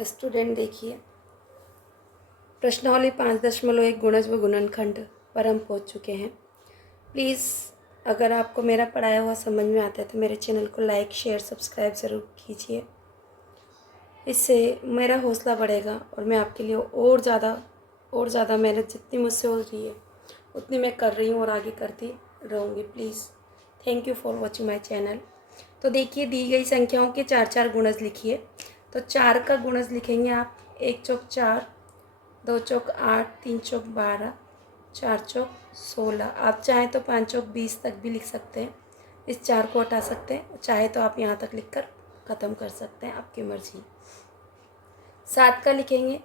Student देखिए, प्रश्नावली 5.1 गुणज व गुणनखंड पर हम पहुंच चुके हैं। प्लीज़ अगर आपको मेरा पढ़ाया हुआ समझ में आता है तो मेरे चैनल को लाइक शेयर सब्सक्राइब ज़रूर कीजिए। इससे मेरा हौसला बढ़ेगा और मैं आपके लिए और ज़्यादा मेहनत जितनी मुझसे हो रही है उतनी मैं कर रही हूँ और आगे करती रहूँगी। Please thank you for watching my channel. तो देखिए, दी गई संख्याओं के 4 गुणज लिखिए। तो 4 का गुणज लिखेंगे आप। 1 चौक 4, 2 चौक 8, 3 चौक 12, 4 चौक 16। आप चाहें तो 5 चौक 20 तक भी लिख सकते हैं। इस 4 को हटा सकते हैं, चाहे तो आप यहाँ तक लिखकर ख़त्म कर सकते हैं, आपकी मर्ज़ी। 7 का लिखेंगे।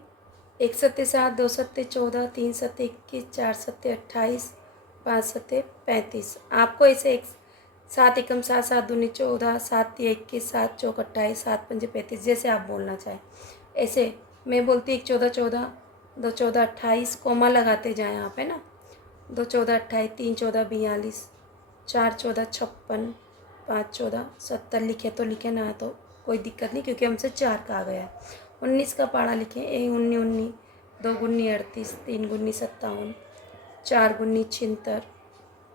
1 सत्ते 7, 2 सत्ते 14, 3 सत्ते 21, 4 सत्ते 28, 5 सत्ते 35। आपको ऐसे 7 एकम 7, 7 दूनी 14, 7 तिया 21, 7 चौक 28, 7 पंजे 35, जैसे आप बोलना चाहें। ऐसे मैं बोलती 1 14 14, 2 14 28, कोमा लगाते जाएं आप, है ना। 2 14 28, 3 14 42, 4 14 56, 5 14 70। लिखे तो लिखे, ना तो कोई दिक्कत नहीं, क्योंकि हमसे 4 का आ गया है। 19 का पाड़ा लिखें। 1 19 19, 2 गुन्नी 38, 3 गुन्नी 57, 4 गुन्नी 76,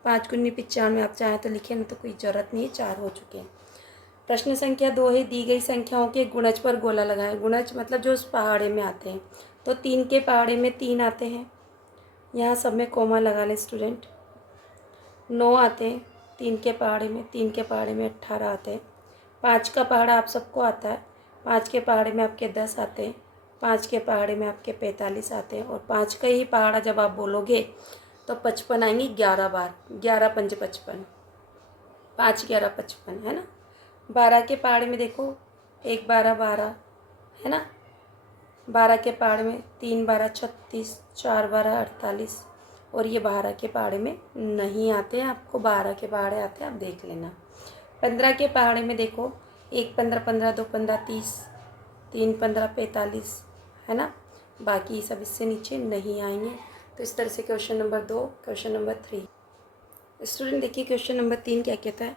5 गुन्नी 95। आप चाहें तो लिखें, ना तो कोई ज़रूरत नहीं है, 4 हो चुके हैं। प्रश्न संख्या 2 है, दी गई संख्याओं के गुणज पर गोला लगाएं। गुणज मतलब जो उस पहाड़े में आते हैं। तो 3 के पहाड़े में 3 आते हैं, यहाँ सब में कोमा लगा लें स्टूडेंट। 9 आते हैं 3 के पहाड़े में, 3 के पहाड़े में 18 आते हैं। 5 का पहाड़ा आप सबको आता है, 5 के पहाड़े में आपके 10 आते हैं, 5 के पहाड़े में आपके 45 आते हैं। और 5 का ही पहाड़ा जब आप बोलोगे तो 55 आएंगी 11 बार। 11 पंजे 55, 5 11 55, है ना। 12 के पहाड़े में देखो, 1 12 12, है ना। 12 के पहाड़े में 3 12 36, 4 12 48। और ये 12 के पहाड़े में नहीं आते हैं, आपको 12 के पहाड़े आते हैं, आप देख लेना। 15 के पहाड़े में देखो, 1 15 15, 2 15 30, 3 15 45, है ना। बाकी सब इससे नीचे नहीं आएंगे। तो इस तरह से question number 2, question number 3। Student देखिए, क्वेश्चन नंबर 3 क्या कहता है,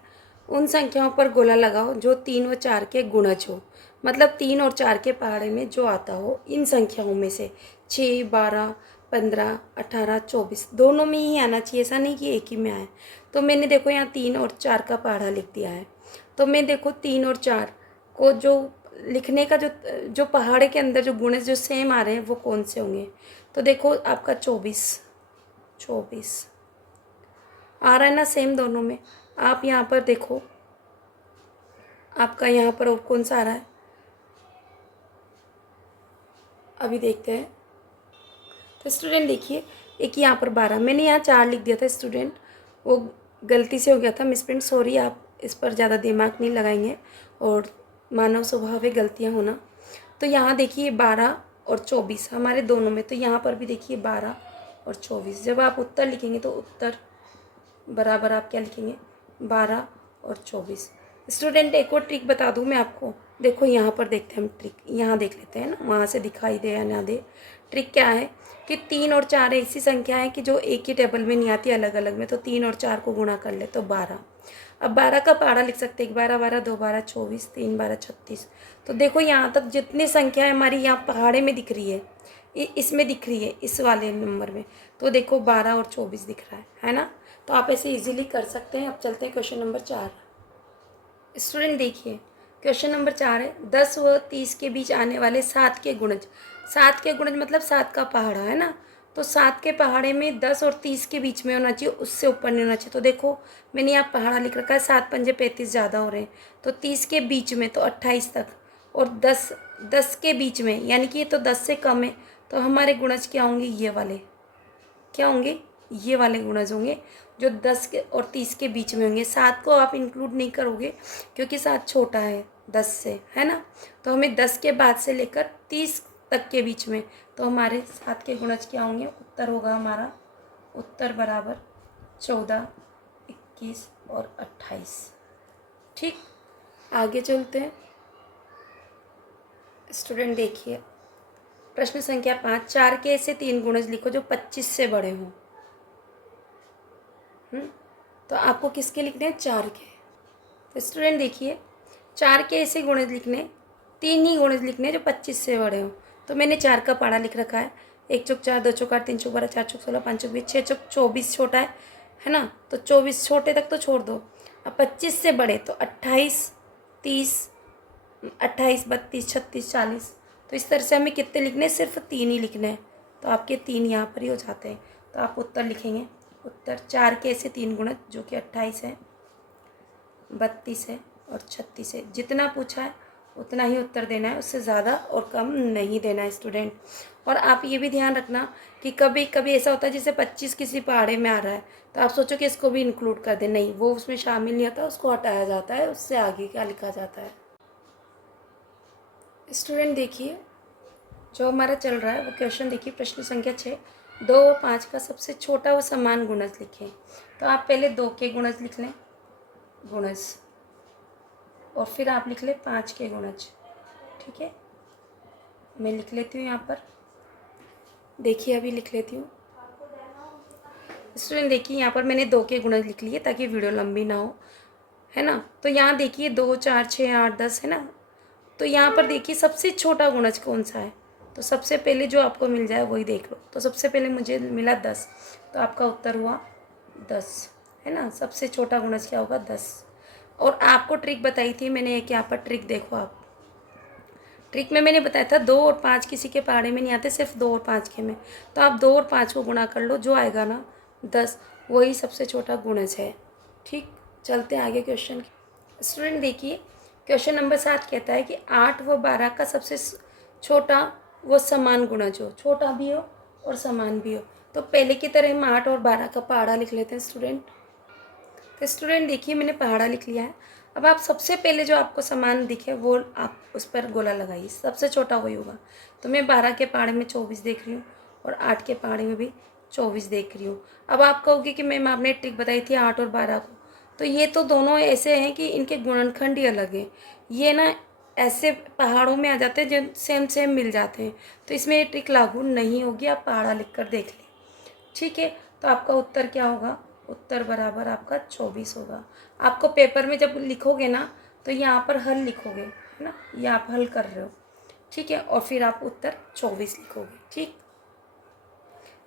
उन संख्याओं पर गोला लगाओ जो 3 व 4 के गुणज हो। मतलब 3 और 4 के पहाड़े में जो आता हो इन संख्याओं में से। 6 12 15 18 24 दोनों में ही आना चाहिए, ऐसा नहीं कि एक ही में आए। तो मैंने देखो यहाँ 3 और 4 का पहाड़ा लिख दिया है। तो मैं देखो 3 और 4 को जो लिखने का जो पहाड़े के अंदर जो गुणज जो सेम आ रहे हैं वो कौन से होंगे। तो देखो आपका 24 24 आ रहा है ना, सेम दोनों में। आप यहाँ पर देखो, आपका यहाँ पर और कौन सा आ रहा है, अभी देखते हैं। तो स्टूडेंट देखिए, एक यहाँ पर 12, मैंने यहाँ 4 लिख दिया था स्टूडेंट, वो गलती से हो गया था, मिसप्रिंट, सॉरी। आप इस पर ज़्यादा दिमाग नहीं लगाएंगे, और मानव स्वभाव है गलतियाँ होना। तो यहाँ देखिए 12 और 24 हमारे दोनों में। तो यहाँ पर भी देखिए 12 और 24। जब आप उत्तर लिखेंगे तो उत्तर बराबर आप क्या लिखेंगे, 12 और 24। स्टूडेंट एक और ट्रिक बता दूँ मैं आपको। देखो यहाँ पर देखते हैं हम ट्रिक, यहाँ देख लेते हैं ना, वहाँ से दिखाई दे या ना दे। ट्रिक क्या है कि 3 और 4 ऐसी संख्या है कि जो एक ही टेबल में नहीं आती, अलग अलग में। तो 3 और 4 को गुणा कर ले तो 12। अब 12 का पहाड़ा लिख सकते हैं, 1 12 12, 2 12 24, 3 12 36। तो देखो यहाँ तक जितनी संख्या है हमारी यहाँ पहाड़े में दिख रही है, इसमें दिख रही है, इस वाले नंबर में। तो देखो 12 और 24 दिख रहा है ना। तो आप ऐसे इजीली कर सकते हैं। अब चलते हैं क्वेश्चन नंबर 4। स्टूडेंट देखिए, क्वेश्चन नंबर 4 है, 10 व 30 के बीच आने वाले 7 के गुणज। 7 के गुणज मतलब 7 का पहाड़ा, है ना। तो 7 के पहाड़े में 10 और 30 के बीच में होना चाहिए, उससे ऊपर नहीं होना चाहिए। तो देखो मैंने यहाँ पहाड़ा लिख रखा है, 7 पंजे 35 ज़्यादा हो रहे हैं। तो 30 के बीच में तो 28 तक, और 10 के बीच में, यानी कि ये तो 10 से कम है। तो हमारे गुणज क्या होंगे, ये वाले क्या होंगे, ये वाले गुणज होंगे जो 10 के और 30 के बीच में होंगे। 7 को आप इंक्लूड नहीं करोगे क्योंकि 7 छोटा है 10 से, है ना। तो हमें 10 के बाद से लेकर 30 तक के बीच में। तो हमारे 7 के गुणज क्या होंगे, उत्तर होगा हमारा, उत्तर बराबर 14, 21 और 28। ठीक, आगे चलते हैं। स्टूडेंट देखिए, प्रश्न संख्या 5, 4 के ऐसे 3 गुणज लिखो जो 25 से बड़े हों। तो आपको किसके लिखने हैं, 4 के। तो स्टूडेंट देखिए, 4 के ऐसे गुणज लिखने, 3 ही गुणज लिखने हैं जो 25 से बड़े हों। तो मैंने 4 का पाड़ा लिख रखा है, 1 चौक 4, 2 चौक 8, 3 चौक 12, 4 चौक 16, 5 चौक 20, 6 चौक 24 छोटा है ना। तो 24 छोटे तक तो छोड़ दो। अब 25 से बड़े तो 28, 30, 28, 32, 36, 40। तो इस तरह से हमें कितने लिखने हैं, सिर्फ 3 ही लिखने हैं। तो आपके 3 यहाँ पर ही हो जाते हैं। तो आप उत्तर लिखेंगे, उत्तर 4 के ऐसे 3 गुणज जो कि 28 है, 32 है और 36 है। जितना पूछा है उतना ही उत्तर देना है, उससे ज़्यादा और कम नहीं देना है स्टूडेंट। और आप ये भी ध्यान रखना कि कभी कभी ऐसा होता है जैसे 25 किसी पहाड़े में आ रहा है तो आप सोचो कि इसको भी इंक्लूड कर दें, नहीं, वो उसमें शामिल नहीं होता, उसको हटाया जाता है, उससे आगे क्या लिखा जाता है। स्टूडेंट देखिए जो हमारा चल रहा है वो क्वेश्चन देखिए, प्रश्न संख्या 6, 2 और 5 का सबसे छोटा व समान गुणज लिखें। तो आप पहले 2 के गुणज लिख लें, गुणज, और फिर आप लिख लें 5 के गुणज। ठीक है, मैं लिख लेती हूँ यहाँ पर, देखिए अभी लिख लेती हूँ। स्टूडेंट देखिए यहाँ पर मैंने 2 के गुणज लिख लिए ताकि वीडियो लंबी ना हो, है ना। तो यहाँ देखिए 2, 4, 6, 8, 10 है ना। तो यहाँ पर देखिए सबसे छोटा गुणज कौन सा है, तो सबसे पहले जो आपको मिल जाए वही देख लो। तो सबसे पहले मुझे मिला 10, तो आपका उत्तर हुआ 10, है ना। सबसे छोटा गुणज क्या होगा, 10। और आपको ट्रिक बताई थी मैंने, एक यहाँ पर ट्रिक देखो आप, ट्रिक में मैंने बताया था 2 और 5 किसी के पहाड़े में नहीं आते, सिर्फ 2 और 5 के में। तो आप 2 और 5 को गुणा कर लो, जो आएगा ना 10, वही सबसे छोटा गुणज है। ठीक, चलते हैं आगे क्वेश्चन की। स्टूडेंट देखिए क्वेश्चन नंबर 7 कहता है कि 8 व 12 का सबसे छोटा व समान गुणज हो, छोटा भी हो और समान भी हो। तो पहले की तरह हम 8 और 12 का पहाड़ा लिख लेते हैं स्टूडेंट। तो स्टूडेंट देखिए मैंने पहाड़ा लिख लिया है। अब आप सबसे पहले जो आपको समान दिखे वो आप उस पर गोला लगाइए, सबसे छोटा वही होगा। तो मैं 12 के पहाड़े में 24 देख रही हूँ और 8 के पहाड़े में भी 24 देख रही हूँ। अब आप कहोगे कि मैम आपने ट्रिक बताई थी 8 और 12 को, तो ये तो दोनों ऐसे हैं कि इनके गुणनखंड ही अलग हैं। ये ना ऐसे पहाड़ों में आ जाते हैं जो सेम सेम मिल जाते हैं, तो इसमें ये ट्रिक लागू नहीं होगी। आप पहाड़ा लिख कर देख लें, ठीक है। तो आपका उत्तर क्या होगा, उत्तर बराबर आपका 24 होगा। आपको पेपर में जब लिखोगे ना तो यहाँ पर हल लिखोगे, है ना, ये आप हल कर रहे हो, ठीक है, और फिर आप उत्तर 24 लिखोगे। ठीक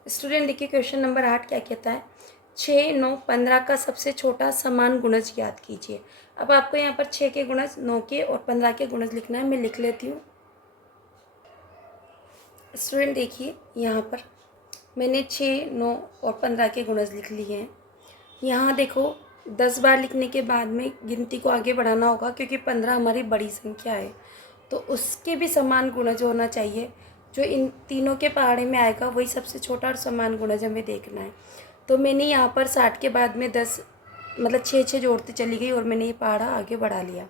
स्टूडेंट देखिए क्वेश्चन नंबर 8 क्या कहता है, 6, 9, 15 का सबसे छोटा समान गुणज ज्ञात कीजिए। अब आपको यहाँ पर 6 के गुणज, 9 के और 15 के गुणज लिखना है। मैं लिख लेती हूँ। स्टूडेंट देखिए यहाँ पर मैंने 6, 9 और 15 के गुणज लिख लिए हैं। यहाँ देखो 10 बार लिखने के बाद में गिनती को आगे बढ़ाना होगा, क्योंकि 15 हमारी बड़ी संख्या है, तो उसके भी समान गुणज होना चाहिए। जो इन तीनों के पहाड़े में आएगा वही सबसे छोटा और समान गुणज हमें देखना है। तो मैंने यहाँ पर 60 के बाद में 10 मतलब 6 जोड़ते चली गई और मैंने ये पहाड़ा आगे बढ़ा लिया।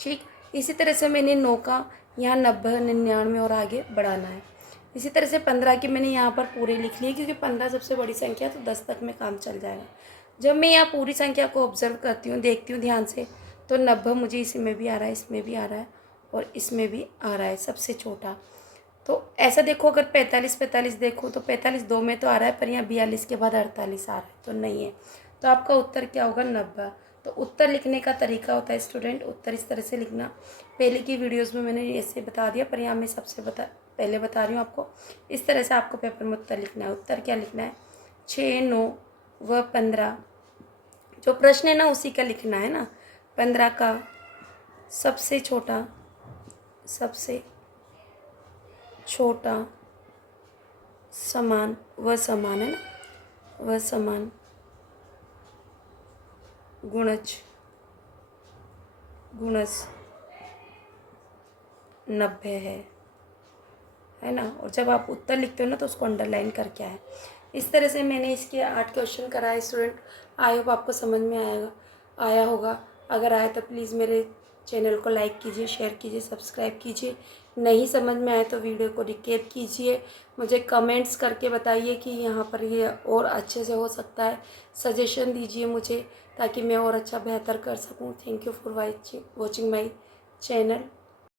ठीक, इसी तरह से मैंने 9 का यहाँ 90, 99 और आगे बढ़ाना है। इसी तरह से 15 की मैंने यहाँ पर पूरे लिख लिए, क्योंकि 15 सबसे बड़ी संख्या, तो 10 तक में काम चल जाएगा। जब मैं यहाँ पूरी संख्या को ऑब्जर्व करती हूँ, देखती हूँ ध्यान से, तो 90 मुझे इसमें भी आ रहा है, इसमें भी आ रहा है और इसमें भी आ रहा है सबसे छोटा। तो ऐसा देखो, अगर 45 देखो तो 45 2 में तो आ रहा है, पर यहाँ 42 के बाद 48 आ रहा है, तो नहीं है। तो आपका उत्तर क्या होगा, 90। तो उत्तर लिखने का तरीका होता है स्टूडेंट, उत्तर इस तरह से लिखना। पहले की वीडियोज़ में मैंने ऐसे बता दिया, पर यहाँ मैं सबसे पहले बता रही हूँ आपको। इस तरह से आपको पेपर में उत्तर लिखना है। उत्तर क्या लिखना है, 6, 9 व 15, जो प्रश्न है ना उसी का लिखना है ना। 15 का सबसे छोटा समान व समान है ना, व समान गुणज 90 है ना। और जब आप उत्तर लिखते हो ना तो उसको अंडरलाइन करके आए। इस तरह से मैंने इसके 8 क्वेश्चन कराए स्टूडेंट। आई होप आपको समझ में आया होगा। अगर आए तो प्लीज़ मेरे चैनल को लाइक कीजिए, शेयर कीजिए, सब्सक्राइब कीजिए। नहीं समझ में आए तो वीडियो को रिकैप कीजिए, मुझे कमेंट्स करके बताइए कि यहाँ पर ये और अच्छे से हो सकता है। सजेशन दीजिए मुझे, ताकि मैं और अच्छा बेहतर कर सकूँ। Thank you for watching my channel.